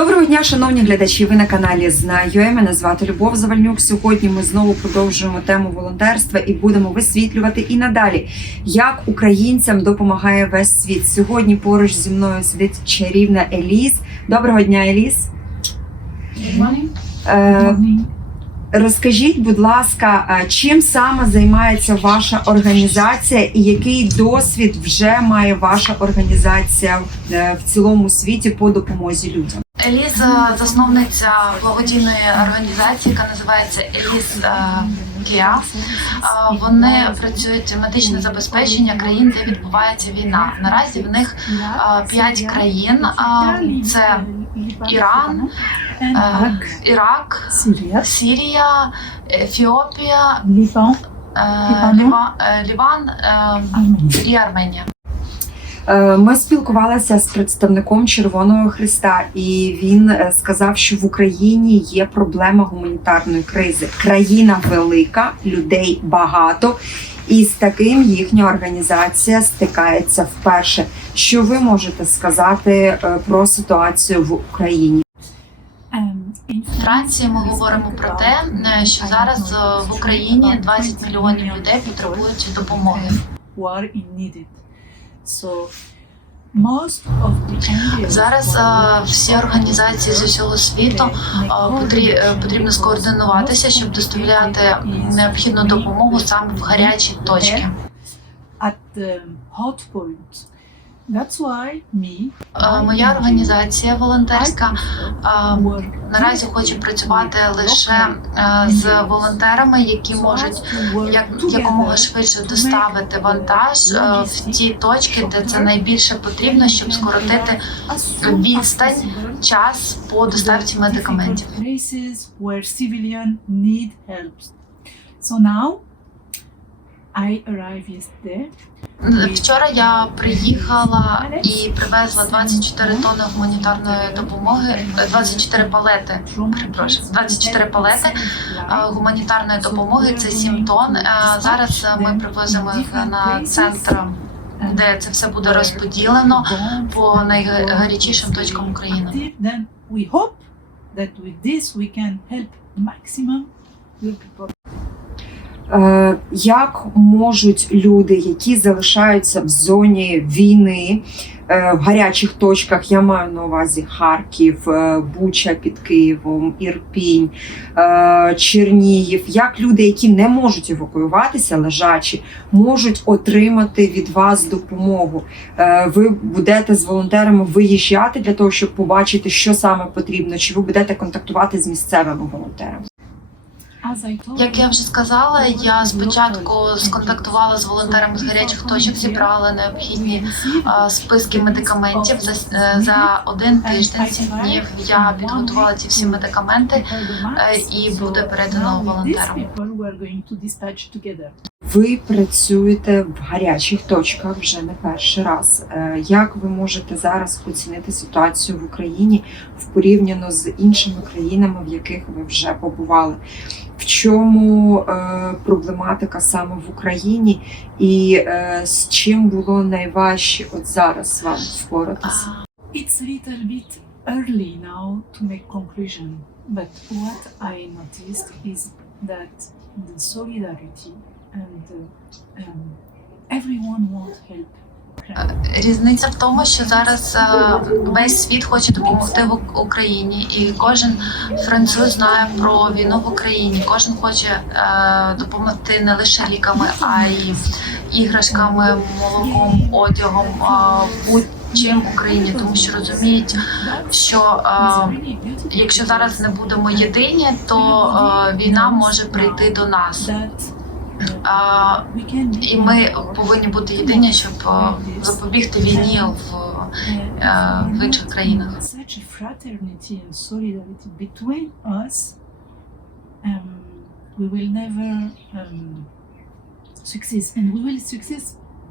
Доброго дня, шановні глядачі. Ви на каналі Знаю. Мене звати Любов Завальнюк. Сьогодні ми знову продовжуємо тему волонтерства і будемо висвітлювати і надалі, як українцям допомагає весь світ. Сьогодні поруч зі мною сидить чарівна Еліс. Доброго дня, Еліс. Е, Розкажіть, будь ласка, е, чим саме займається ваша організація і який досвід вже має ваша організація е, в цілому світі по допомозі людям? Еліза засновниця благодійної організації, яка називається Еліз е, Кіа. Е, Вони працюють медичне забезпечення країн, де відбувається війна. Наразі в них е, п'ять країн: Е, це Іран, е, Ірак, Сирія, Сірія, Ефіопія, Ліван, е, Ліван. Ліва- е, і Арменія. Ми спілкувалися з представником Червоного Христа, і він сказав, що в Україні є проблема гуманітарної кризи. Країна велика, людей багато, і з таким їхня організація стикається вперше. Що ви можете сказати е, про ситуацію в Україні? Um, Франції ми говоримо про те, е, що зараз е, в Україні 20 мільйонів людей потребують допомоги. Зараз working всі організації з усього світу е, потрі- е, потрібно скоординуватися, щоб доставляти необхідну допомогу саме в гарячі точки. That's why me, Моя організація волонтерська наразі хоче працювати лише е, з волонтерами, які можуть як якомога швидше доставити вантаж е, в ті точки, де це найбільше потрібно, щоб скоротити відстань, час по доставці медикаментів. So now I arrived yesterday. Вчора я приїхала і привезла 24 тонни гуманітарної допомоги, е, 24 палети. Перепрошую, 24 палети е, гуманітарної допомоги. Це 7 тонн. Е, Зараз е, ми привозимо їх на центр, де це все буде розподілено по найгарячішим точкам України. Then we hope that with this we can help maximum people. Е, Як можуть люди, які залишаються в зоні війни е, в гарячих точках, я маю на увазі Харків, е, Буча під Києвом, Ірпінь, Чернігів, як люди, які не можуть евакуюватися, лежачі, можуть отримати від вас допомогу? Ви будете з волонтерами виїжджати для того, щоб побачити, що саме потрібно, чи ви будете контактувати з місцевими волонтерами? Як я вже сказала, я спочатку сконтактувала з волонтерами з гарячих точок, зібрала необхідні списки медикаментів за е, за один тиждень, сім днів. Я підготувала ці всі медикаменти. е, і буде передано волонтерам. Ви працюєте в гарячих точках вже не перший раз. Е, Як ви можете зараз оцінити ситуацію в Україні в порівняно з іншими країнами, в яких ви вже побували? В чому е, проблематика саме в Україні, і е, з чим було найважче от зараз вам впоратися? It's a little bit early now to make conclusion, but what I noticed is that the solidarity and uh, um, everyone wants help. Різниця в тому, що зараз е, весь світ хоче допомогти в Україні, і кожен француз знає про війну в Україні. Кожен хоче е, допомогти не лише ліками, а й іграшками, молоком, одягом, е, будь-чим в Україні, тому що розуміють, що е, якщо зараз не будемо єдині, то е, війна може прийти до нас. That, А, we can І ми повинні бути єдині, щоб е, запобігти війні в е, в інших країнах. Such a fraternity and solidarity between us, um, we will never um, succeed, and we will succeed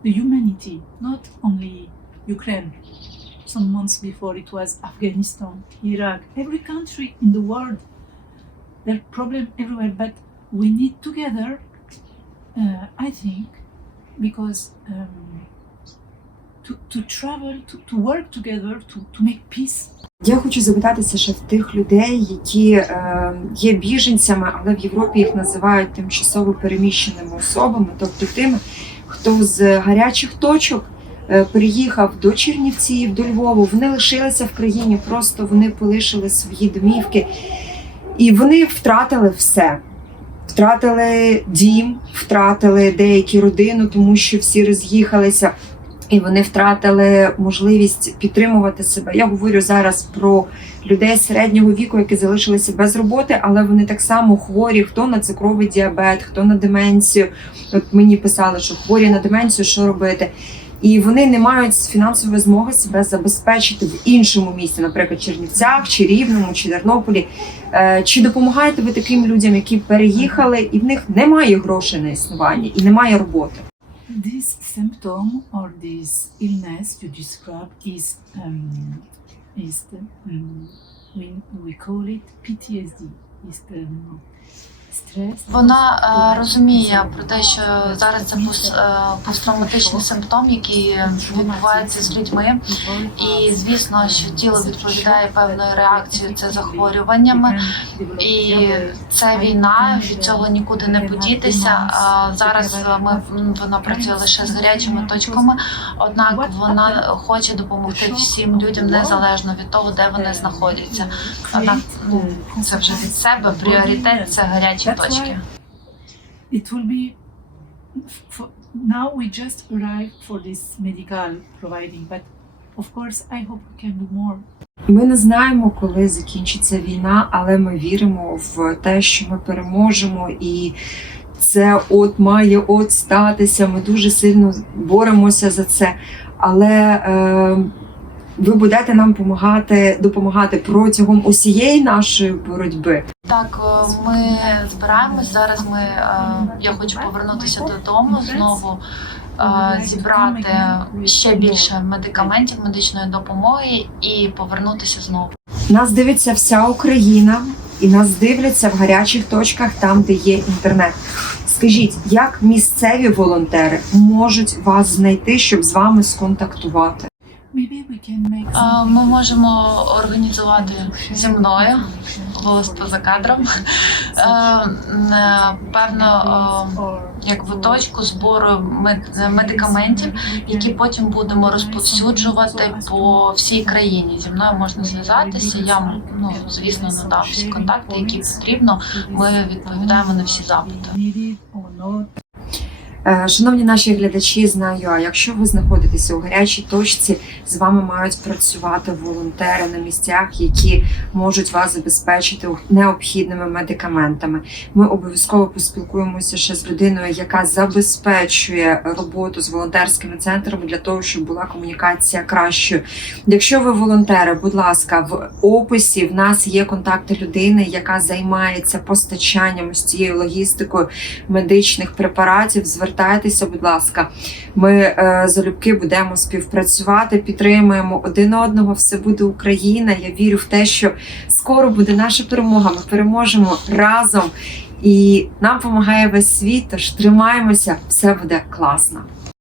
the humanity, not only Ukraine. Some months before it was Afghanistan, Iraq, every country in the world. There are problems everywhere, but we need together. Uh, I think because um, to, to travel, to, to work together, to, to make peace. Я хочу запитатися ще в тих людей, які е, є біженцями, але в Європі їх називають тимчасово переміщеними особами, тобто тими, хто з гарячих точок е, приїхав до Чернівців, до Львова. Вони лишилися в країні, просто вони полишили свої домівки, і вони втратили все. Втратили дім, втратили деякі родину, тому що всі роз'їхалися. І вони втратили можливість підтримувати себе. Я говорю зараз про людей середнього віку, які залишилися без роботи, але вони так само хворі, хто на цукровий діабет, хто на деменцію. От мені писали, що хворі на деменцію, що робити. І вони не мають фінансової змоги себе забезпечити в іншому місці, наприклад, Чернівцях, чи Рівному, чи Тернополі. Е, Чи допомагаєте ви таким людям, які переїхали, і в них немає грошей на існування і немає роботи? This symptom or this illness you describe is um, is the, um, we, we call it PTSD. Is the um. Вона е, розуміє про те, що зараз це пост, е, посттравматичний симптом, який відбувається з людьми. І звісно, що тіло відповідає певною реакцією це захворюваннями. І це війна, від цього нікуди не подітися. А зараз ми вона працює лише з гарячими точками. Однак вона хоче допомогти всім людям незалежно від того, де вони знаходяться. Однак ну, це вже від себе пріоритет це гарячі That's точки. It will be for, now we just arrived for this medical providing, but of course I hope we can do more. Ми не знаємо, коли закінчиться війна, але ми віримо в те, що ми переможемо, і це от має от статися. Ми дуже сильно боремося за це. Але е, ви будете нам допомагати, допомагати протягом усієї нашої боротьби. Так, е, ми збираємось зараз. Ми е, я хочу повернутися додому знову. е, Зібрати ще більше медикаментів, медичної допомоги і повернутися знову. Нас дивиться вся Україна, і нас дивляться в гарячих точках, там, де є інтернет. Скажіть, як місцеві волонтери можуть вас знайти, щоб з вами сконтактувати? Ми можемо організувати зі мною голос поза кадром. е, е, Певно, е, or якби точку збору мед- медикаментів, які потім будемо розповсюджувати по всій країні. Зі мною можна зв'язатися. Я ну звісно надам всі контакти, які потрібно. Ми відповідаємо на всі запити. needed or not. Е, Шановні наші глядачі, знаю, а якщо ви знаходитеся у гарячій точці, з вами мають працювати волонтери на місцях, які можуть вас забезпечити необхідними медикаментами. Ми обов'язково поспілкуємося ще з людиною, яка забезпечує роботу з волонтерськими центрами для того, щоб була комунікація кращою. Якщо ви волонтери, будь ласка, в описі в нас є контакти людини, яка займається постачанням з цією логістикою медичних препаратів. Звертайтеся, будь ласка. Ми е, залюбки будемо співпрацювати, підтримуємо один одного. Все буде Україна. Я вірю в те, що скоро буде наша перемога. Ми переможемо разом. І нам допомагає весь світ. Тож тримаємося, все буде класно.